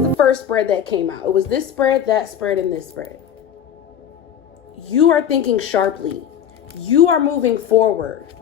is the first spread that came out. It was this spread, that spread, and this spread. You are thinking sharply. You are moving forward.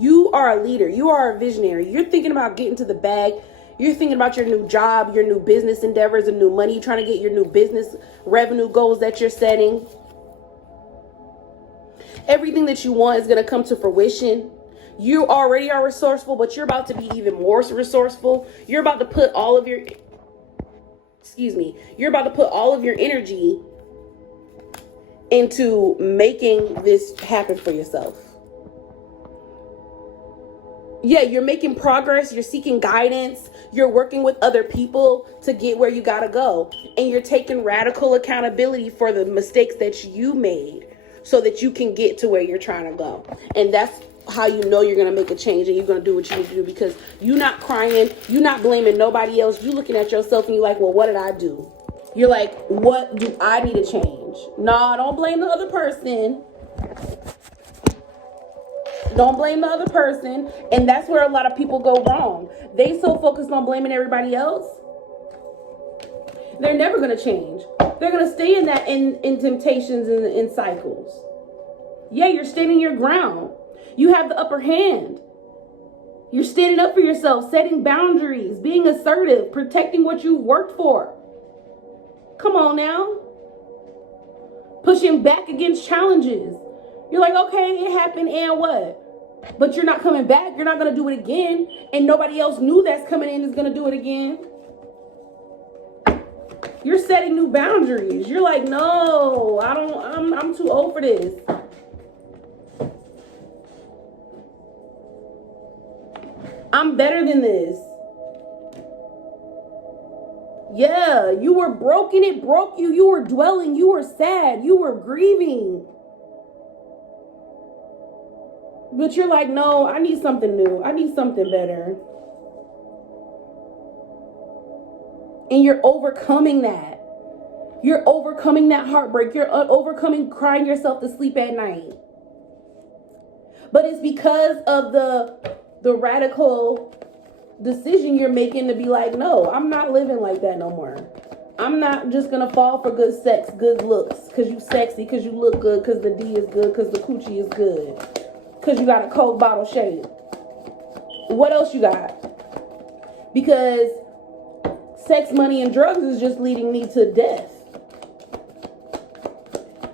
You are a leader. You are a visionary. You're thinking about getting to the bag. You're thinking about your new job, your new business endeavors, and new money. You're trying to get your new business revenue goals that you're setting. Everything that you want is going to come to fruition. You already are resourceful, but you're about to be even more resourceful. You're about to put all of your, you're about to put all of your energy into making this happen for yourself. Yeah, you're making progress. You're seeking guidance. You're working with other people to get where you got to go. And you're taking radical accountability for the mistakes that you made so that you can get to where you're trying to go. And that's how you know you're going to make a change and you're going to do what you need to do, because you're not crying. You're not blaming nobody else. You're looking at yourself and you're like, well, what did I do? You're like, what do I need to change? No, don't blame the other person. Don't blame the other person. And that's where a lot of people go wrong. They so focused on blaming everybody else, they're never going to change. They're going to stay in that in temptations and in cycles. Yeah, you're standing your ground. You have the upper hand. You're standing up for yourself, setting boundaries, being assertive, protecting what you've worked for. Come on now. Pushing back against challenges. You're like, okay, it happened, and what? But you're not coming back. You're not going to do it again. And nobody else new that's coming in is going to do it again. You're setting new boundaries. You're like, no, I'm too old for this. I'm better than this. Yeah, you were broken. It broke you. You were dwelling. You were sad. You were grieving. But you're like, no, I need something new. I need something better. And you're overcoming that. You're overcoming that heartbreak. You're overcoming crying yourself to sleep at night. But it's because of the radical decision you're making to be like, no, I'm not living like that no more. I'm not just going to fall for good sex, good looks, because you sexy, because you look good, because the D is good, because the coochie is good, because you got a Coke bottle shape. What else you got? Because sex, money, and drugs is just leading me to death.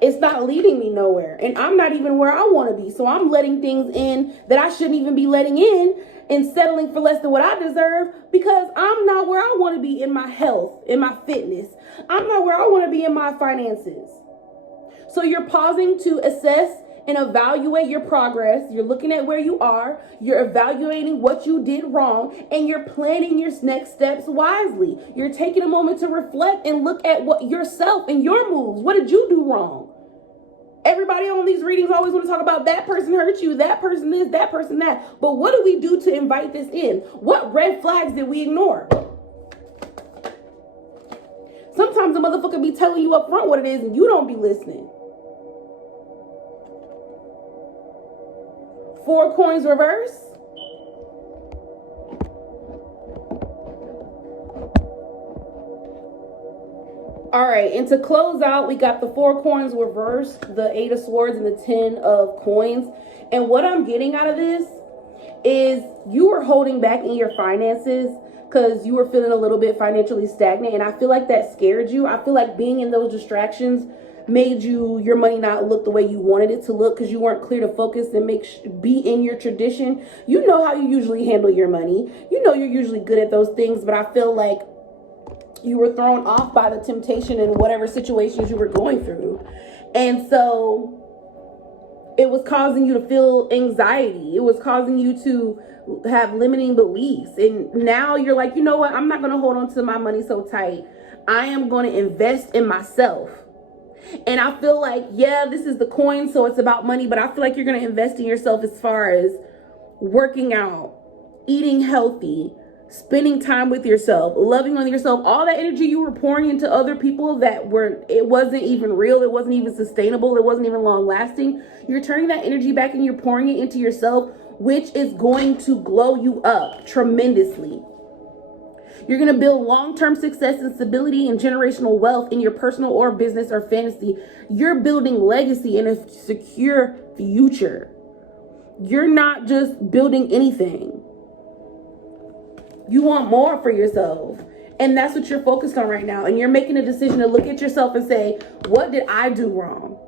It's not leading me nowhere. And I'm not even where I want to be. So I'm letting things in that I shouldn't even be letting in and settling for less than what I deserve, because I'm not where I want to be in my health, in my fitness. I'm not where I want to be in my finances. So you're pausing to assess and evaluate your progress. You're looking at where you are. You're evaluating what you did wrong, and you're planning your next steps wisely. You're taking a moment to reflect and look at what yourself and your moves. What did you do wrong? Everybody on these readings always want to talk about that person hurt you, that person this, that person that. But what do we do to invite this in? What red flags did we ignore? Sometimes the motherfucker be telling you up front what it is and you don't be listening. 4 coins reverse. All right, and to close out, we got the 4 coins reversed, the 8 of swords, and the 10 of coins. And what I'm getting out of this is you were holding back in your finances because you were feeling a little bit financially stagnant. And I feel like that scared you. I feel like being in those distractions made your money not look the way you wanted it to look, because you weren't clear to focus and be in your tradition. You know how you usually handle your money. You know you're usually good at those things, but I feel like you were thrown off by the temptation in whatever situations you were going through. And so it was causing you to feel anxiety. It was causing you to have limiting beliefs. And now you're like, you know what? I'm not going to hold on to my money so tight. I am going to invest in myself. And I feel like, yeah, this is the coin, so it's about money, but I feel like you're going to invest in yourself as far as working out, eating healthy, spending time with yourself, loving on yourself. All that energy you were pouring into other people it wasn't even real, it wasn't even sustainable, it wasn't even long lasting. You're turning that energy back and you're pouring it into yourself, which is going to glow you up tremendously. You're going to build long-term success and stability and generational wealth in your personal or business or fantasy. You're building legacy and a secure future. You're not just building anything. You want more for yourself. And that's what you're focused on right now. And you're making a decision to look at yourself and say, what did I do wrong?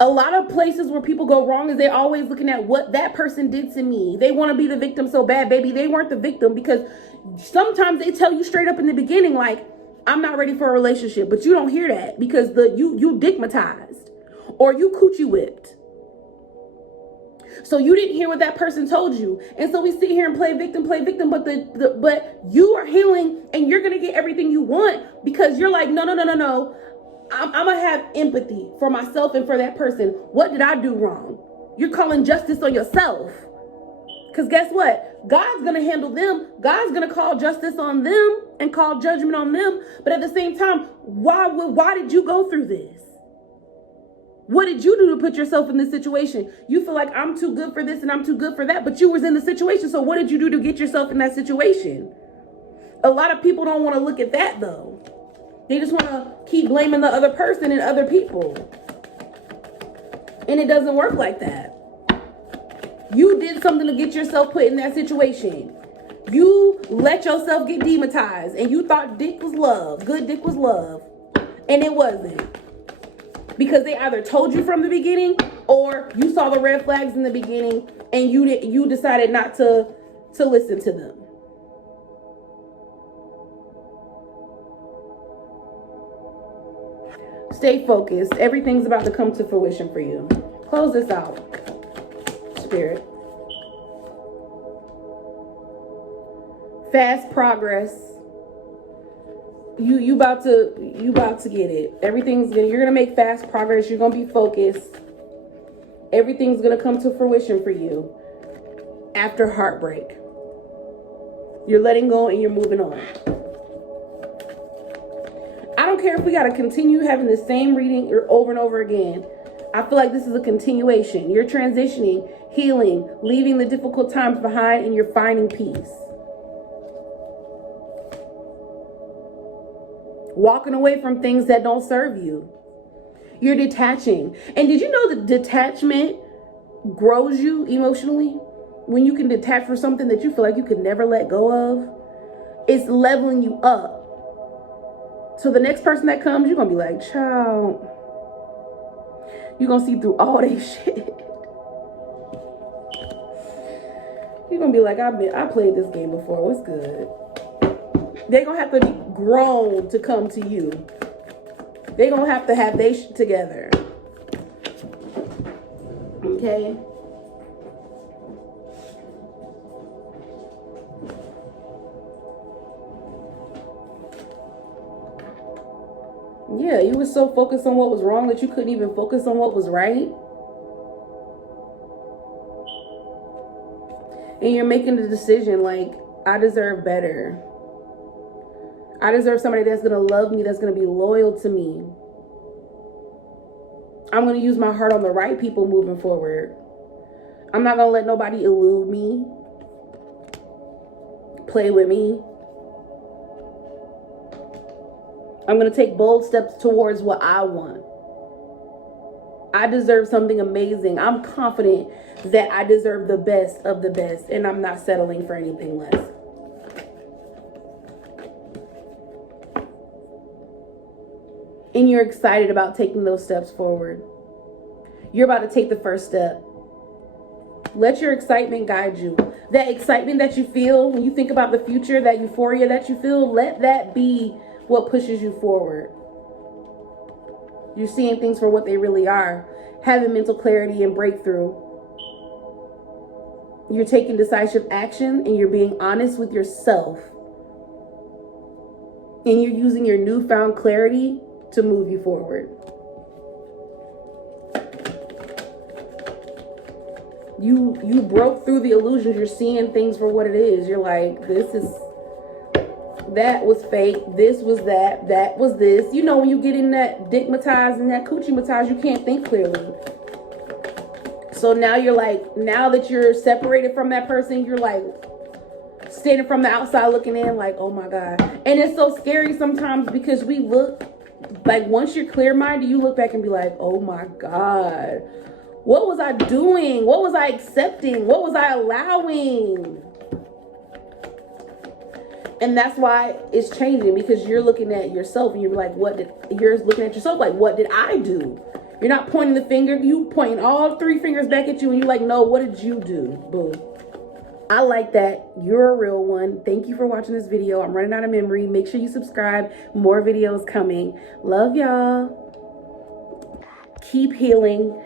A lot of places where people go wrong is they're always looking at what that person did to me. They want to be the victim so bad, baby. They weren't the victim, because sometimes they tell you straight up in the beginning, like, I'm not ready for a relationship. But you don't hear that because you digmatized or you coochie whipped. So you didn't hear what that person told you. And so we sit here and play victim, but but you are healing and you're going to get everything you want because you're like, no. I'm going to have empathy for myself and for that person. What did I do wrong? You're calling justice on yourself. Because guess what? God's going to handle them. God's going to call justice on them and call judgment on them. But at the same time, why did you go through this? What did you do to put yourself in this situation? You feel like I'm too good for this and I'm too good for that, but you was in the situation. So what did you do to get yourself in that situation? A lot of people don't want to look at that though. They just want to keep blaming the other person and other people. And it doesn't work like that. You did something to get yourself put in that situation. You let yourself get demonetized and you thought dick was love. Good dick was love. And it wasn't. Because they either told you from the beginning or you saw the red flags in the beginning and you decided not to listen to them. Stay focused. Everything's about to come to fruition for you. Close this out, Spirit. Fast progress. You about to get it. You're gonna make fast progress. You're gonna be focused. Everything's gonna come to fruition for you after heartbreak. You're letting go and you're moving on. I don't care if we got to continue having the same reading over and over again. I feel like this is a continuation. You're transitioning, healing, leaving the difficult times behind, and you're finding peace. Walking away from things that don't serve you. You're detaching. And did you know that detachment grows you emotionally? When you can detach from something that you feel like you could never let go of, it's leveling you up. So the next person that comes, you're going to be like, child, you're going to see through all this shit. You're going to be like, I played this game before. What's good? They're going to have to be grown to come to you. They're going to have their shit together. Okay? Yeah, you were so focused on what was wrong that you couldn't even focus on what was right. And you're making the decision like, I deserve better. I deserve somebody that's going to love me, that's going to be loyal to me. I'm going to use my heart on the right people moving forward. I'm not going to let nobody elude me, play with me. I'm going to take bold steps towards what I want. I deserve something amazing. I'm confident that I deserve the best of the best, and I'm not settling for anything less. And you're excited about taking those steps forward. You're about to take the first step. Let your excitement guide you. That excitement that you feel when you think about the future, that euphoria that you feel, let that be what pushes you forward. You're seeing things for what they really are. Having mental clarity and breakthrough. You're taking decisive action and you're being honest with yourself. And you're using your newfound clarity to move you forward. You broke through the illusions. You're seeing things for what it is. You're like, that was fake. This was that. That was this. You know, when you get in that digmatized and that coochie matized, you can't think clearly. So now you're like, now that you're separated from that person, you're like standing from the outside looking in like, oh my God. And it's so scary sometimes because we look, like once you're clear-minded, you look back and be like, oh my God, what was I doing? What was I accepting? What was I allowing? And that's why it's changing, because you're looking at yourself and you're like, you're looking at yourself like, what did I do? You're not pointing the finger, you pointing all 3 fingers back at you and you're like, no, what did you do? Boo. I like that. You're a real one. Thank you for watching this video. I'm running out of memory. Make sure you subscribe. More videos coming. Love y'all. Keep healing.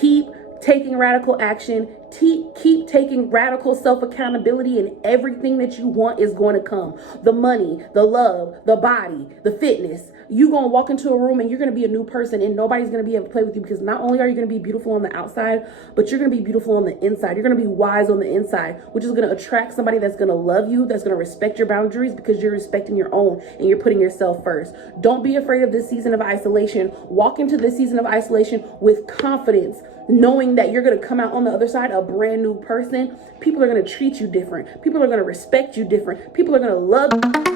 Keep taking radical action. Keep taking radical self-accountability, and everything that you want is going to come. The money, the love, the body, the fitness. You're going to walk into a room and you're going to be a new person, and nobody's going to be able to play with you, because not only are you going to be beautiful on the outside, but you're going to be beautiful on the inside. You're going to be wise on the inside, which is going to attract somebody that's going to love you, that's going to respect your boundaries, because you're respecting your own and you're putting yourself first. Don't be afraid of this season of isolation. Walk into this season of isolation with confidence, knowing that you're going to come out on the other side a brand new person. People are going to treat you different. People are going to respect you different. People are going to love you.